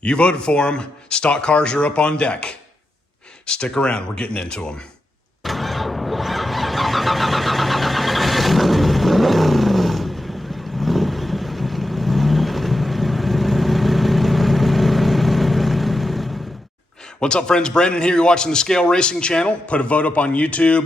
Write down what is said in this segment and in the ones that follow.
You voted for them. Stock cars are up on deck. Stick around, we're getting into them. What's up, friends? Brandon here. You're watching the Scale Racing channel. Put a vote up on YouTube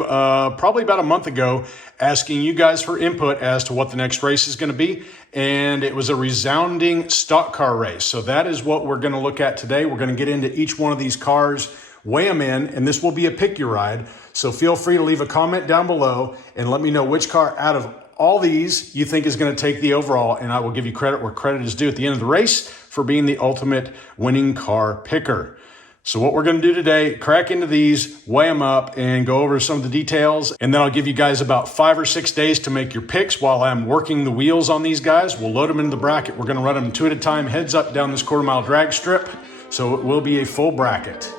probably about a month ago asking you guys for input as to what the next race is going to be. And it was a resounding stock car race. So that is what we're going to look at today. We're going to get into each one of these cars, weigh them in, and this will be a pick your ride. So feel free to leave a comment down below and let me know which car out of all these you think is going to take the overall, and I will give you credit where credit is due at the end of the race for being the ultimate winning car picker. So what we're going to do today, crack into these, weigh them up, and go over some of the details. And then I'll give you guys about 5 or 6 days to make your picks while I'm working the wheels on these guys. We'll load them into the bracket. We're going to run them 2 at a time, heads up down this quarter-mile drag strip. So it will be a full bracket.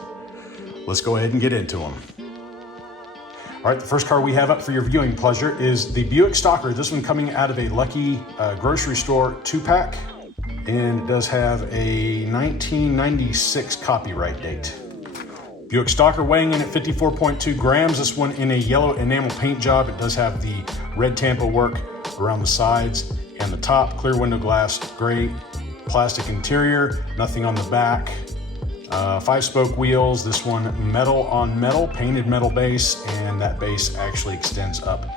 Let's go ahead and get into them. All right, the first car we have up for your viewing pleasure is the Buick Stalker. This one coming out of a Lucky grocery store 2-pack. And it does have a 1996 copyright date. Buick Stalker weighing in at 54.2 grams. This one in a yellow enamel paint job. It does have the red Tampa work around the sides and the top. Clear window glass, gray plastic interior, nothing on the back. 5-spoke wheels. This one metal on metal, painted metal base, and that base actually extends up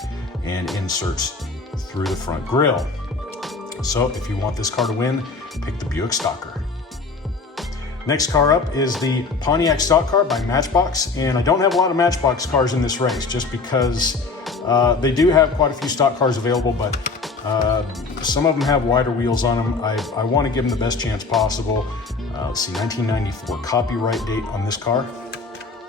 and inserts through the front grille. So if you want this car to win, pick the Buick Stalker. Next car up is the Pontiac stock car by Matchbox. And I don't have a lot of Matchbox cars in this race just because they do have quite a few stock cars available, but some of them have wider wheels on them. I want to give them the best chance possible. Let's see, 1994 copyright date on this car.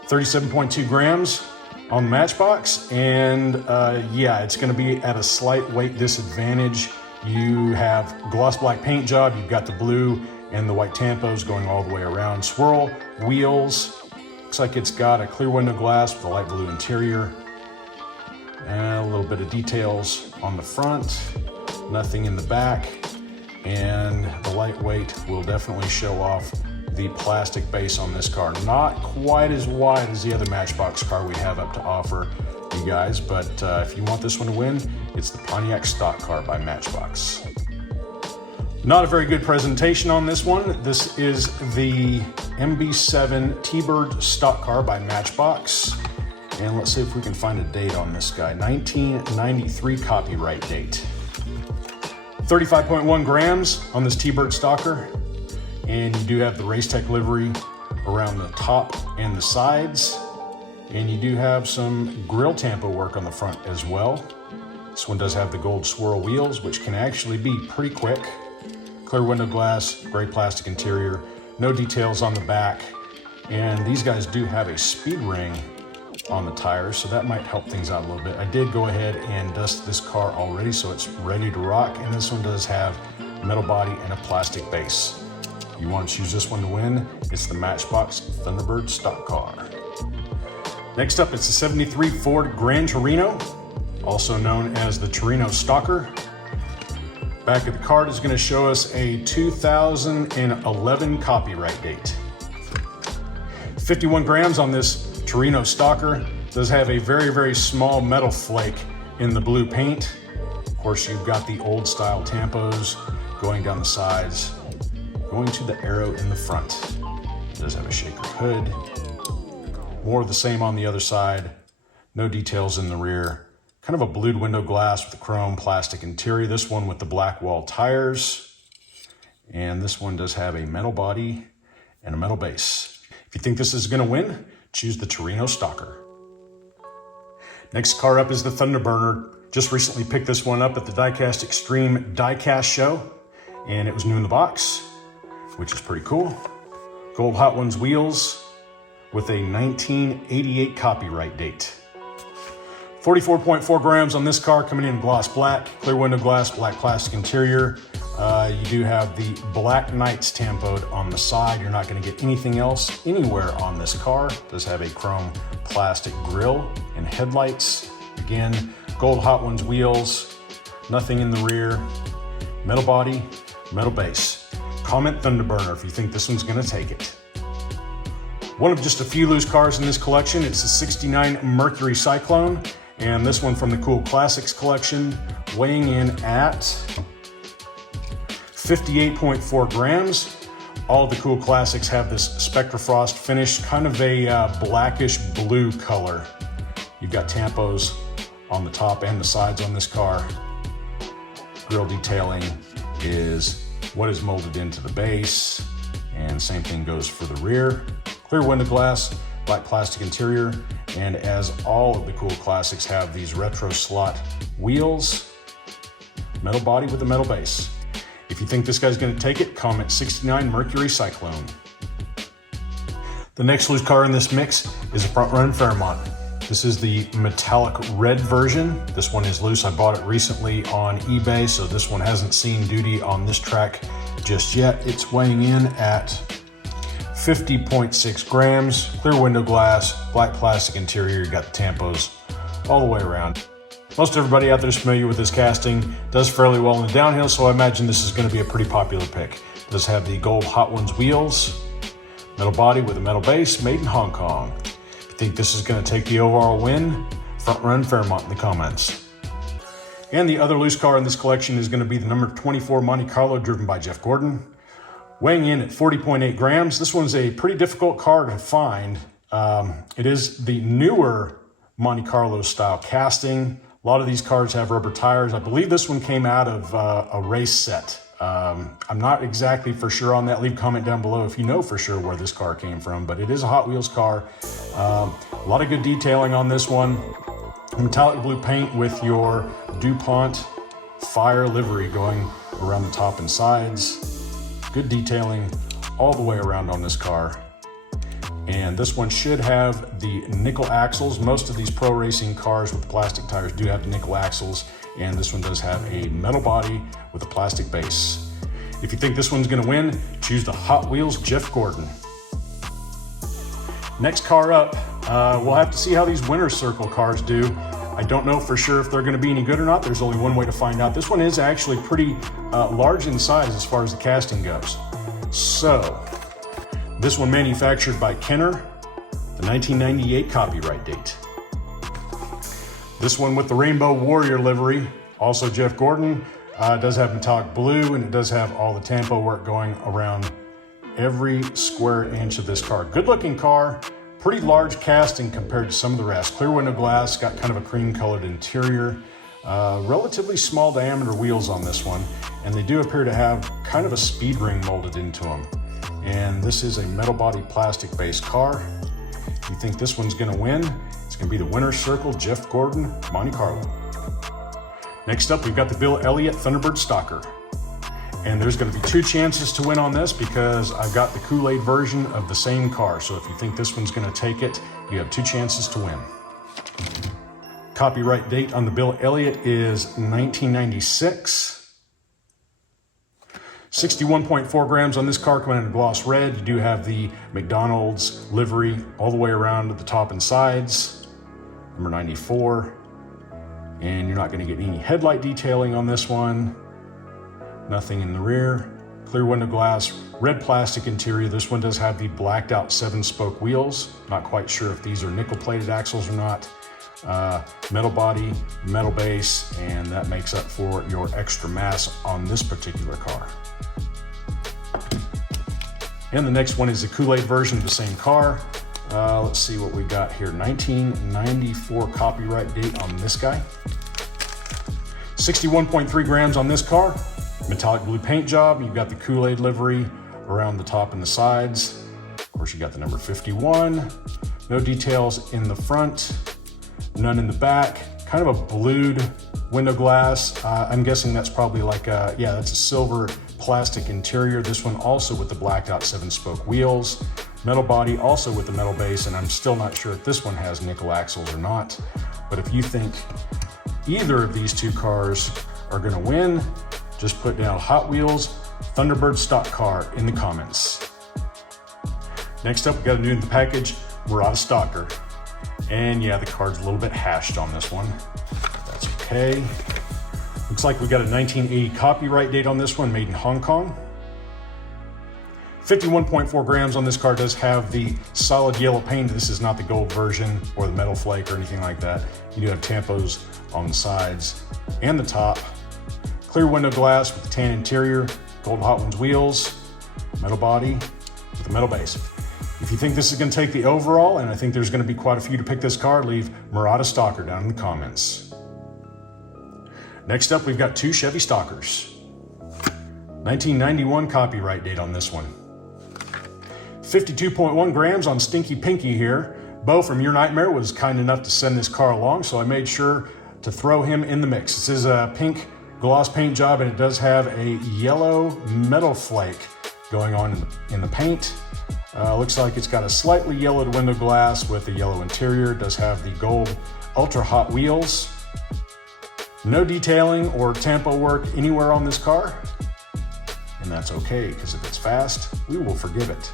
37.2 grams on Matchbox. And yeah, it's going to be at a slight weight disadvantage. You have gloss black paint job, you've got the blue and the white tampos going all the way around. Swirl wheels, looks like it's got a clear window glass with a light blue interior. And a little bit of details on the front, nothing in the back. And the lightweight will definitely show off the plastic base on this car. Not quite as wide as the other Matchbox car we have up to offer you guys, but if you want this one to win, it's the Pontiac stock car by Matchbox. Not a very good presentation on this one. This is the MB7 T-Bird stock car by Matchbox. And let's see if we can find a date on this guy. 1993 copyright date. 35.1 grams on this T-Bird Stalker. And you do have the Race Tech livery around the top and the sides. And you do have some grill Tampa work on the front as well. This one does have the gold swirl wheels, which can actually be pretty quick. Clear window glass, gray plastic interior, no details on the back. And these guys do have a speed ring on the tires, so that might help things out a little bit. I did go ahead and dust this car already, so it's ready to rock. And this one does have a metal body and a plastic base. You want to choose this one to win, it's the Matchbox Thunderbird stock car. Next up, it's a 73 Ford Gran Torino, also known as the Torino Stalker. Back of the card is going to show us a 2011 copyright date. 51 grams on this Torino Stalker. Does have a very, very small metal flake in the blue paint. Of course, you've got the old style tampos going down the sides, going to the arrow in the front. It does have a shaker hood. More of the same on the other side. No details in the rear. Kind of a blued window glass with the chrome plastic interior. This one with the black wall tires. And this one does have a metal body and a metal base. If you think this is going to win, choose the Torino Stalker. Next car up is the Thunderburner. Just recently picked this one up at the Diecast Extreme Diecast show. And it was new in the box, which is pretty cool. Gold Hot Ones wheels with a 1988 copyright date. 44.4 grams on this car, coming in gloss black, clear window glass, black plastic interior. You do have the Black Knights tampoed on the side. You're not going to get anything else anywhere on this car. It does have a chrome plastic grille and headlights. Again, gold Hot Ones wheels, nothing in the rear, metal body, metal base. comment Thunderburner if you think this one's gonna take it. One of just a few loose cars in this collection, it's a 69 Mercury Cyclone, and this one from the Cool Classics collection, weighing in at 58.4 grams. All the Cool Classics have this Spectra Frost finish, kind of a blackish blue color. You've got tampos on the top and the sides on this car. Grille detailing is what is molded into the base, and same thing goes for the rear. Clear window glass, black plastic interior, and as all of the Cool Classics have these retro slot wheels, metal body with a metal base. If you think this guy's gonna take it, comment 69 Mercury Cyclone. The next loose car in this mix is a front run Fairmont. This is the metallic red version. This one is loose. I bought it recently on eBay, so this one hasn't seen duty on this track just yet. It's weighing in at 50.6 grams, clear window glass, black plastic interior. You got the tampos all the way around. Most everybody out there is familiar with this casting. Does fairly well in the downhill, so I imagine this is going to be a pretty popular pick. It does have the gold Hot Ones wheels, metal body with a metal base, made in Hong Kong. If you think this is going to take the overall win, front run Fairmont in the comments. And the other loose car in this collection is going to be the number 24 Monte Carlo, driven by Jeff Gordon, weighing in at 40.8 grams. This one's a pretty difficult car to find. It is the newer Monte Carlo style casting. A lot of these cars have rubber tires. I believe this one came out of a race set. I'm not exactly for sure on that. Leave a comment down below if you know for sure where this car came from, but it is a Hot Wheels car. A lot of good detailing on this one. Metallic blue paint with your DuPont fire livery going around the top and sides. Good detailing all the way around on this car. And this one should have the nickel axles. Most of these pro racing cars with plastic tires do have the nickel axles, and this one does have a metal body with a plastic base. If you think this one's gonna win, choose the Hot Wheels Jeff Gordon. Next car up, we'll have to see how these winner's circle cars do. I don't know for sure if they're gonna be any good or not. There's only one way to find out. This one is actually pretty large in size as far as the casting goes. So, this one manufactured by Kenner, the 1998 copyright date. This one with the Rainbow Warrior livery, also Jeff Gordon, does have metallic blue, and it does have all the tampo work going around every square inch of this car. Good looking car, pretty large casting compared to some of the rest. Clear window glass, got kind of a cream colored interior, relatively small diameter wheels on this one, and they do appear to have kind of a speed ring molded into them. And this is a metal body plastic based car. If you think this one's gonna win, it's gonna be the winner's circle, Jeff Gordon, Monte Carlo. Next up, we've got the Elliott Thunderbird Stalker. And there's gonna be two chances to win on this because I've got the Kool-Aid version of the same car. So if you think this one's gonna take it, you have two chances to win. Copyright date on the Elliott is 1996. 61.4 grams on this car, coming in a gloss red. You do have the McDonald's livery all the way around to the top and sides, number 94. And you're not gonna get any headlight detailing on this one. Nothing in the rear. Clear window glass, red plastic interior. This one does have the blacked out 7-spoke wheels. Not quite sure if these are nickel plated axles or not. Metal body, metal base, and that makes up for your extra mass on this particular car. And the next one is the Kool-Aid version of the same car. Let's see what we got here. 1994 copyright date on this guy. 61.3 grams on this car. Metallic blue paint job. You've got the Kool-Aid livery around the top and the sides. Of course, you got the number 51. No details in the front, none in the back. Kind of a blued window glass. I'm guessing that's probably like a, yeah, that's a silver plastic interior. This one also with the blacked out 7-spoke wheels. Metal body also with the metal base, and I'm still not sure if this one has nickel axles or not. But if you think either of these two cars are gonna win, just put down Hot Wheels Thunderbird stock car in the comments. Next up, we got a new in the package, Murata Stalker. And yeah, the card's a little bit hashed on this one. That's okay. Looks like we got a 1980 copyright date on this one, made in Hong Kong. 51.4 grams on this car. Does have the solid yellow paint. This is not the gold version or the metal flake or anything like that. You do have tampos on the sides and the top. Clear window glass with the tan interior, gold Hot Ones wheels, metal body with a metal base. If you think this is going to take the overall, and I think there's going to be quite a few to pick this car, leave Murata Stalker down in the comments. Next up, we've got two Chevy Stalkers. 1991 copyright date on this one. 52.1 grams on Stinky Pinky here. Bo from Your Nightmare was kind enough to send this car along, so I made sure to throw him in the mix. This is a pink gloss paint job, and it does have a yellow metal flake going on in the paint. Looks like it's got a slightly yellowed window glass with a yellow interior. It does have the gold ultra hot wheels. No detailing or tampo work anywhere on this car. And that's okay, because if it's fast, we will forgive it.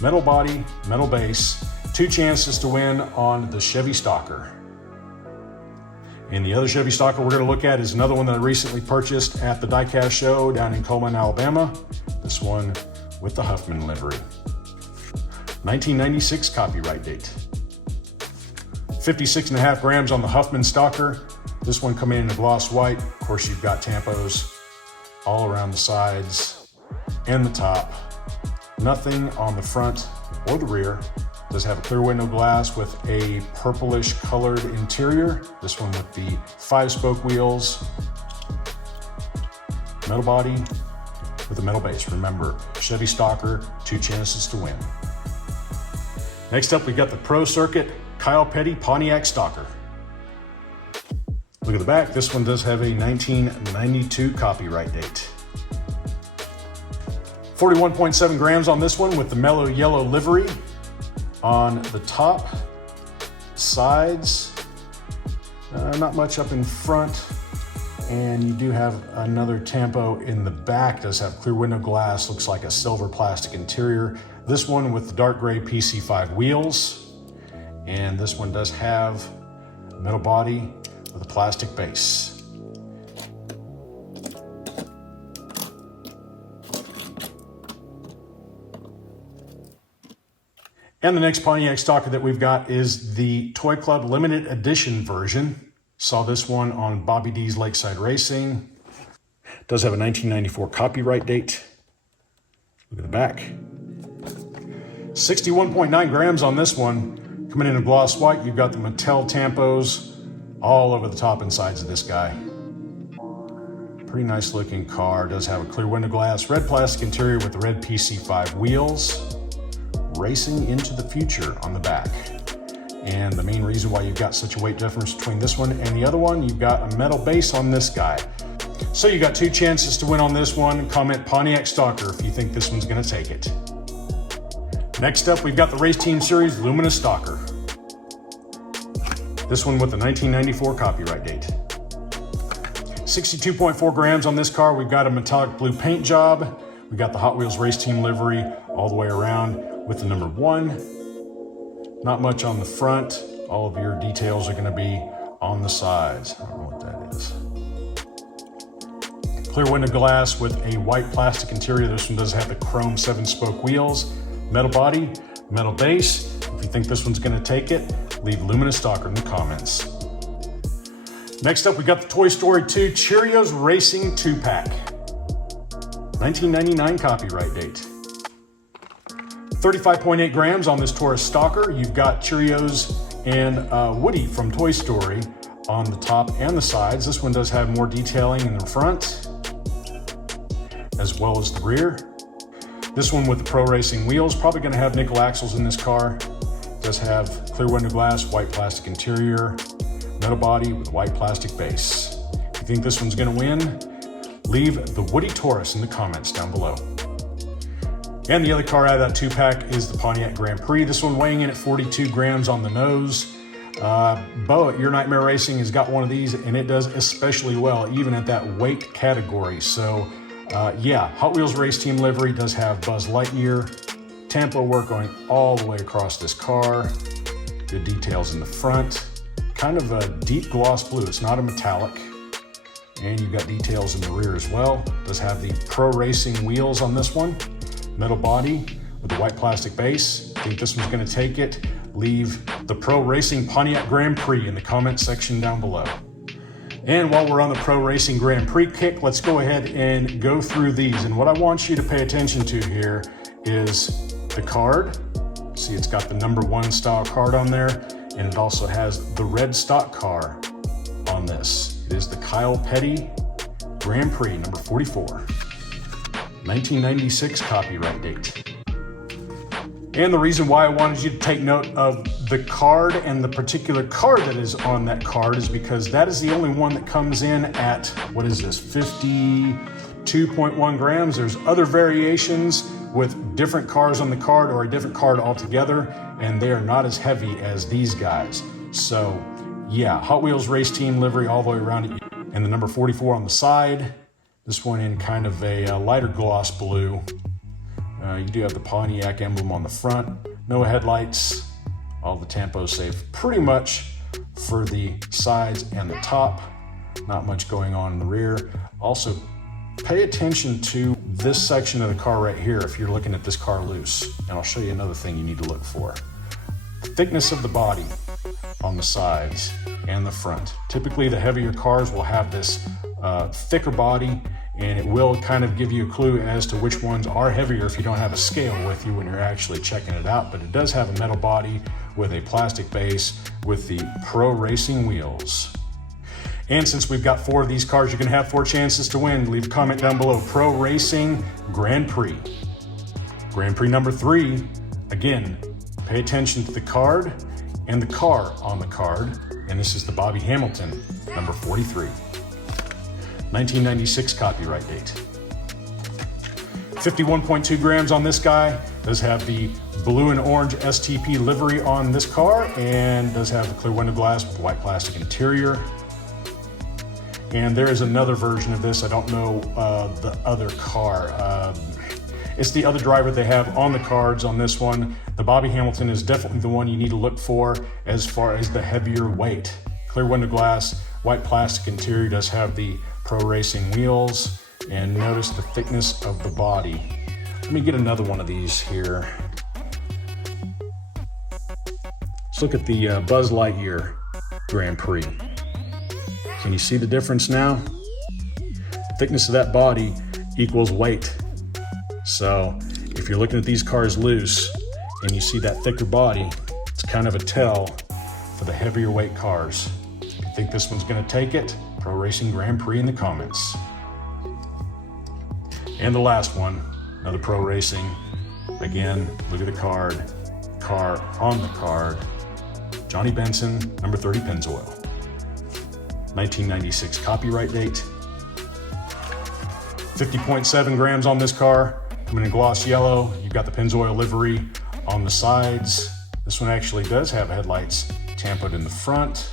Metal body, metal base, two chances to win on the Chevy Stalker. And the other Chevy Stalker we're going to look at is another one that I recently purchased at the Diecast show down in Coleman, Alabama. This one with the Huffman livery. 1996 copyright date. 56.5 grams on the Huffman Stalker. This one coming in a gloss white. Of course, you've got tampos all around the sides and the top. Nothing on the front or the rear. Does have a clear window glass with a purplish colored interior. This one with the 5-spoke wheels. Metal body with a metal base. Remember, Chevy Stalker, two chances to win. Next up, we got the Pro Circuit Kyle Petty Pontiac Stalker. Look at the back. This one does have a 1992 copyright date. 41.7 grams on this one with the mellow yellow livery on the top, sides, not much up in front, and you do have another tampo in the back. Does have clear window glass, looks like a silver plastic interior. This one with the dark gray PC5 wheels, and this one does have a metal body with a plastic base. And the next Pontiac Stalker that we've got is the Toy Club limited edition version. Saw this one on Bobby D's Lakeside Racing. Does have a 1994 copyright date. Look at the back. 61.9 grams on this one. Coming in a gloss white, you've got the Mattel tampos all over the top and sides of this guy. Pretty nice looking car. Does have a clear window glass, red plastic interior with the red PC5 wheels. Racing into the future on the back. And the main reason why you've got such a weight difference between this one and the other one, you've got a metal base on this guy. So you got two chances to win on this one. Comment Pontiac Stalker if you think this one's gonna take it. Next up, we've got the Race Team Series Luminous Stalker. This one with the 1994 copyright date. 62.4 grams on this car. We've got a metallic blue paint job. We got the Hot Wheels Race Team livery all the way around with the number 1. Not much on the front. All of your details are going to be on the sides. I don't know what that is. Clear window glass with a white plastic interior. This one does have the chrome 7-spoke wheels. Metal body, metal base. If you think this one's going to take it, leave Luminous Stalker in the comments. Next up, we got the Toy Story 2 Cheerios Racing 2-pack. 1999 copyright date. 35.8 grams on this Taurus Stalker. You've got Cheerios and Woody from Toy Story on the top and the sides. This one does have more detailing in the front as well as the rear. This one with the Pro Racing wheels, probably going to have nickel axles in this car. Does have clear window glass, white plastic interior, metal body with a white plastic base. If you think this one's going to win, leave the Woody Taurus in the comments down below. And the other car out of that 2-pack is the Pontiac Grand Prix. This one weighing in at 42 grams on the nose. Bo at Your Nightmare Racing has got one of these, and it does especially well, even at that weight category. So yeah, Hot Wheels Race Team livery does have Buzz Lightyear. Tampo work going all the way across this car. Good details in the front. Kind of a deep gloss blue. It's not a metallic. And you've got details in the rear as well. Does have the Pro Racing wheels on this one. metal body with a white plastic base. I think this one's gonna take it. Leave the Pro Racing Pontiac Grand Prix in the comment section down below. And while we're on the Pro Racing Grand Prix kick, let's go ahead and go through these. And what I want you to pay attention to here is the card. See, it's got the #1 style card on there, and it also has the red stock car on this. It is the Kyle Petty Grand Prix number 44, 1996 copyright date. And the reason why I wanted you to take note of the card and the particular card that is on that card is because that is the only one that comes in at, what is this, 52.1 grams. There's other variations with different cars on the card or a different card altogether, and they are not as heavy as these guys. So yeah, Hot Wheels race team livery all the way around it. And the number 44 on the side, this one in kind of a lighter gloss blue. You do have the Pontiac emblem on the front, no headlights, all the tampos safe pretty much for the sides and the top. Not much going on in the rear. Also, pay attention to this section of the car right here if you're looking at this car loose. And I'll show you another thing you need to look for. The thickness of the body on the sides and the front. Typically, the heavier cars will have this thicker body, and it will kind of give you a clue as to which ones are heavier if you don't have a scale with you when you're actually checking it out. But it does have a metal body with a plastic base with the Pro Racing wheels. And since we've got 4 of these cars, you're gonna have 4 chances to win. Leave a comment down below. Pro Racing Grand Prix. Grand Prix number 3. Again, pay attention to the card and the car on the card. And this is the Bobby Hamilton, number 43. 1996 copyright date. 51.2 grams on this guy. Does have the blue and orange STP livery on this car, and does have the clear window glass with the white plastic interior. And there is another version of this. I don't know the other car. It's the other driver they have on the cards on this one. The Bobby Hamilton is definitely the one you need to look for as far as the heavier weight. Clear window glass, white plastic interior, does have the Pro Racing wheels, and notice the thickness of the body. Let me get another one of these here. Let's look at the Buzz Lightyear Grand Prix. Can you see the difference now? Thickness of that body equals weight. So if you're looking at these cars loose and you see that thicker body, it's kind of a tell for the heavier weight cars. If you think this one's gonna take it, Pro Racing Grand Prix in the comments. And the last one, another Pro Racing. Again, look at the car on the card. Johnny Benson, number 30 Pennzoil. 1996 copyright date. 50.7 grams on this car, coming in gloss yellow. You've got the Pennzoil livery on the sides. This one actually does have headlights tampoed in the front.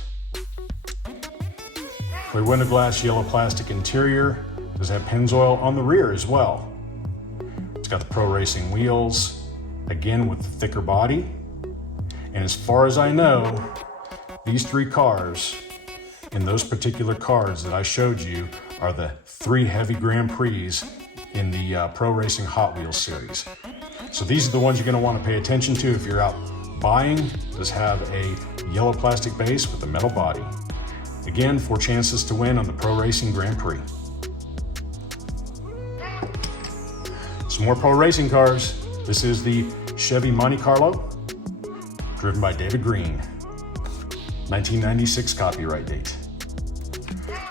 Clear window glass, yellow plastic interior. Does have Pennzoil on the rear as well. It's got the Pro Racing wheels, again with the thicker body. And as far as I know, these 3 cars in those particular cards that I showed you are the 3 heavy Grand Prix in the Pro Racing Hot Wheels series. So these are the ones you're going to want to pay attention to if you're out buying. Does have a yellow plastic base with a metal body. Again, 4 chances to win on the Pro Racing Grand Prix. Some more Pro Racing cars. This is the Chevy Monte Carlo, driven by David Green. 1996 copyright date.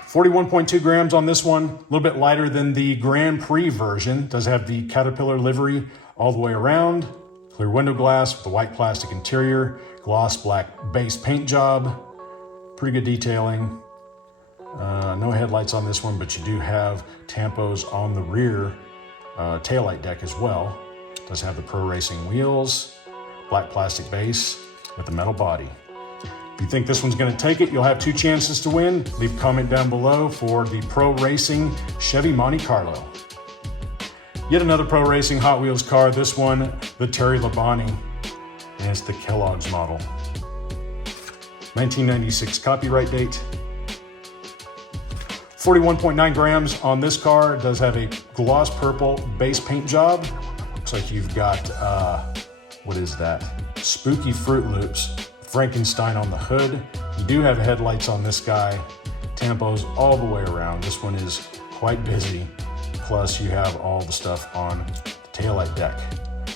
41.2 grams on this one, a little bit lighter than the Grand Prix version. Does have the Caterpillar livery all the way around. Clear window glass with the white plastic interior, gloss black base paint job. Pretty good detailing. No headlights on this one, but you do have tampos on the rear taillight deck as well. Does have the Pro Racing wheels, black plastic base with the metal body. If you think this one's going to take it, you'll have 2 chances to win. Leave a comment down below for the Pro Racing Chevy Monte Carlo. Yet another Pro Racing Hot Wheels car. This one, the Terry Labonte, and it's the Kellogg's model. 1996 copyright date. 41.9 grams on this car. It does have a gloss purple base paint job. Looks like you've got, what is that? Spooky Fruit Loops, Frankenstein on the hood. You do have headlights on this guy, tampos all the way around. This one is quite busy. Plus you have all the stuff on the taillight deck.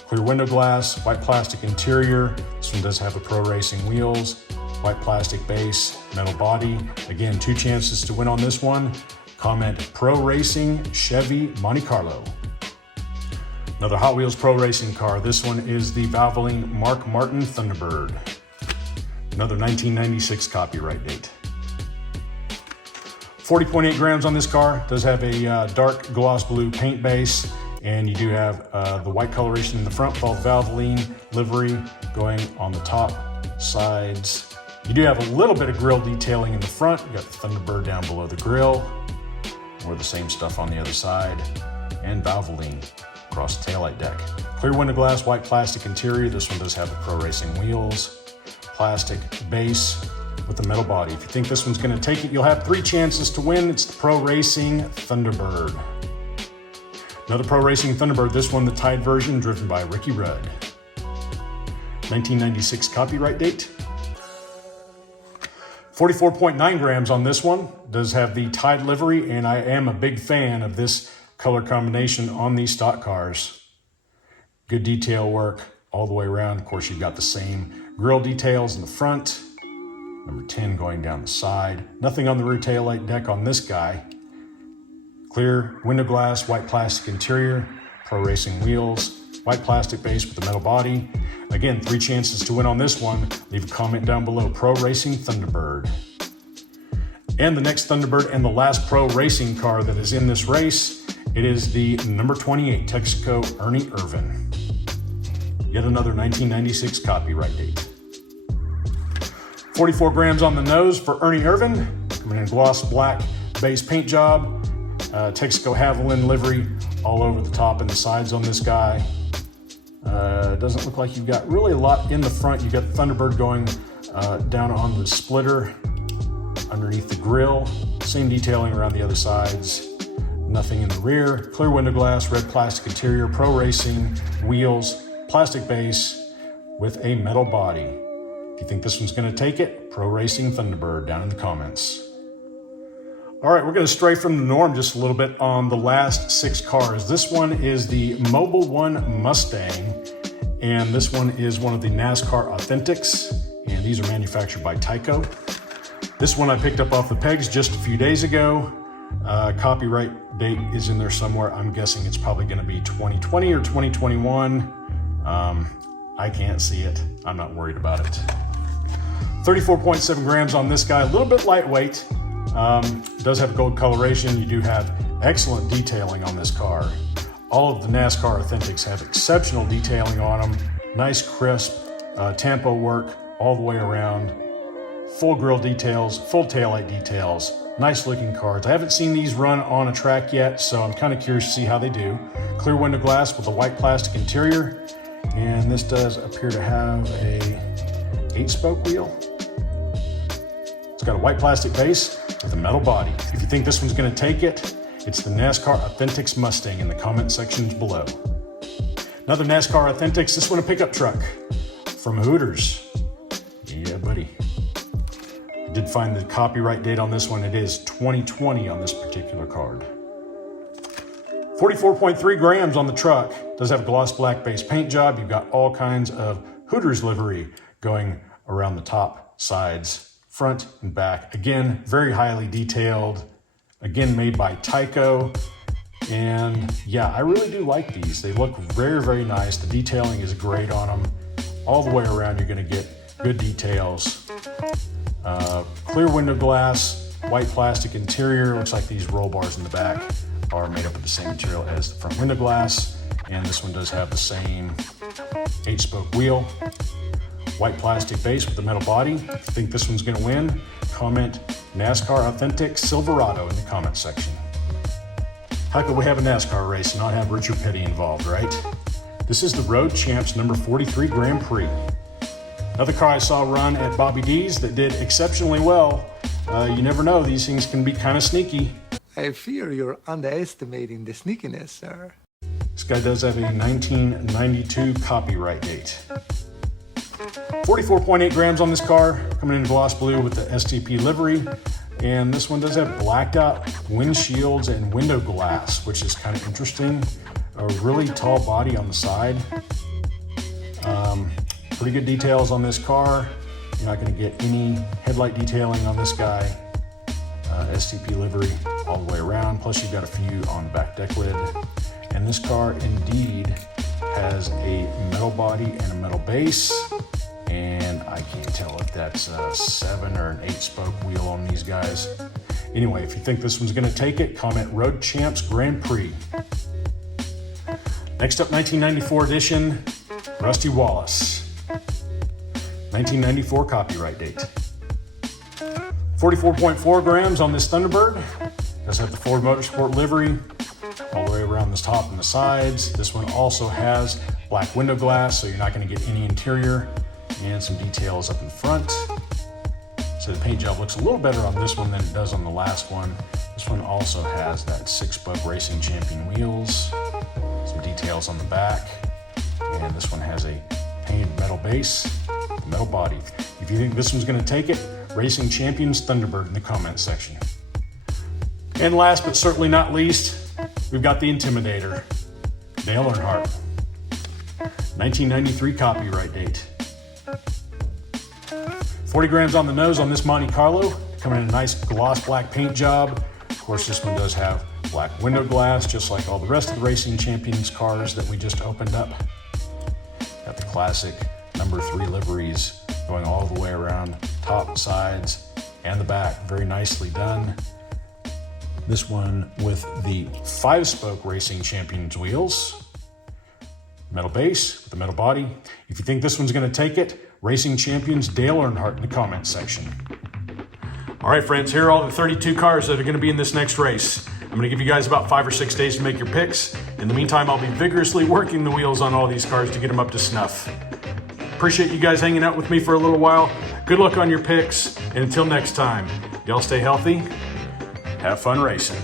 Clear window glass, white plastic interior. This one does have the Pro Racing wheels, white plastic base, metal body. Again, 2 chances to win on this one. Comment Pro Racing Chevy Monte Carlo. Another Hot Wheels Pro Racing car. This one is the Valvoline Mark Martin Thunderbird. Another 1996 copyright date. 40.8 grams on this car. Does have a dark gloss blue paint base, and you do have the white coloration in the front with all the Valvoline livery going on the top, sides. You do have a little bit of grille detailing in the front. You got the Thunderbird down below the grille, or the same stuff on the other side, and Valvoline across the taillight deck. Clear window glass, white plastic interior. This one does have the Pro Racing wheels, plastic base with the metal body. If you think this one's going to take it, you'll have 3 chances to win. It's the Pro Racing Thunderbird. Another Pro Racing Thunderbird, this one the Tide version, driven by Ricky Rudd. 1996 copyright date. 44.9 grams on this one. Does have the Tide livery, and I am a big fan of this color combination on these stock cars. Good detail work all the way around. Of course, you've got the same grille details in the front. Number 10 going down the side. Nothing on the rear taillight deck on this guy. Clear window glass, white plastic interior, Pro Racing wheels, white plastic base with the metal body. Again, 3 chances to win on this one. Leave a comment down below, Pro Racing Thunderbird. And the next Thunderbird and the last Pro Racing car that is in this race, it is the number 28 Texaco Ernie Irvan. Yet another 1996 copyright date. 44 grams on the nose for Ernie Irvan. Coming in gloss black base paint job. Texaco Haviland livery all over the top and the sides on this guy. Doesn't look like you've got really a lot in the front. You've got the Thunderbird going down on the splitter underneath the grille. Same detailing around the other sides. Nothing in the rear. Clear window glass, red plastic interior, Pro Racing wheels, plastic base with a metal body. If you think this one's going to take it, Pro Racing Thunderbird down in the comments. All right, we're going to stray from the norm just a little bit on the last 6 cars. This one is the Mobil 1 Mustang, and this one is one of the Nascar Authentics, and these are manufactured by Tyco. This one I picked up off the pegs just a few days ago. Copyright date is in there somewhere. I'm guessing it's probably going to be 2020 or 2021. I can't see it. I'm not worried about it. 34.7 grams on this guy, a little bit lightweight. Does have gold coloration. You do have excellent detailing on this car. All of the NASCAR Authentics have exceptional detailing on them. Nice crisp tampo work all the way around. Full grille details, full taillight details. Nice looking cars. I haven't seen these run on a track yet, so I'm kind of curious to see how they do. Clear window glass with a white plastic interior. And this does appear to have a 8-spoke wheel. It's got a white plastic base with a metal body. If you think this one's going to take it, it's the NASCAR Authentics Mustang in the comment sections below. Another NASCAR Authentics, this one a pickup truck from Hooters. Yeah, buddy. I did find the copyright date on this one. It is 2020 on this particular card. 44.3 grams on the truck. Does have a gloss black base paint job. You've got all kinds of Hooters livery going around the top, sides, front and back. Again, very highly detailed. Again, made by Tyco. And yeah, I really do like these. They look very, very nice. The detailing is great on them. All the way around, you're gonna get good details. Clear window glass, white plastic interior. Looks like these roll bars in the back are made up of the same material as the front window glass. And this one does have the same 8-spoke wheel. White plastic base with the metal body. If you think this one's gonna win, comment NASCAR Authentic Silverado in the comment section. How could we have a NASCAR race and not have Richard Petty involved, right? This is the Road Champs number 43 Grand Prix. Another car I saw run at Bobby D's that did exceptionally well. You never know, these things can be kind of sneaky. I fear you're underestimating the sneakiness, sir. This guy does have a 1992 copyright date. 44.8 grams on this car, coming in gloss blue with the STP livery. And this one does have blacked out windshields and window glass, which is kind of interesting. A really tall body on the side. Pretty good details on this car. You're not going to get any headlight detailing on this guy. STP livery all the way around. Plus you've got a few on the back deck lid. And this car indeed has a metal body and a metal base. And I can't tell if that's a 7 or an 8 spoke wheel on these guys. Anyway, if you think this one's going to take it, comment Road Champs Grand Prix. Next up, 1994 edition, Rusty Wallace. 1994 copyright date. 44.4 grams on this Thunderbird. Does have the Ford Motorsport livery all the way around the top and the sides. This one also has black window glass, so you're not going to get any interior, and some details up in front. So the paint job looks a little better on this one than it does on the last one. This one also has that 6-spoke Racing Champion wheels, some details on the back, and this one has a painted metal base, metal body. If you think this one's going to take it, Racing Champions Thunderbird in the comments section. And last but certainly not least, we've got the Intimidator, Dale Earnhardt. 1993 copyright date. 40 grams on the nose on this Monte Carlo, coming in a nice gloss black paint job. Of course, this one does have black window glass, just like all the rest of the Racing Champions cars that we just opened up. Got the classic number 3 liveries going all the way around, top, sides, and the back. Very nicely done. This one with the 5-spoke Racing Champions wheels. Metal base with the metal body. If you think this one's going to take it, Racing Champions Dale Earnhardt in the comments section. All right, friends, here are all the 32 cars that are going to be in this next race. I'm going to give you guys about 5 or 6 days to make your picks. In the meantime, I'll be vigorously working the wheels on all these cars to get them up to snuff. Appreciate you guys hanging out with me for a little while. Good luck on your picks, and until next time, y'all stay healthy, have fun racing.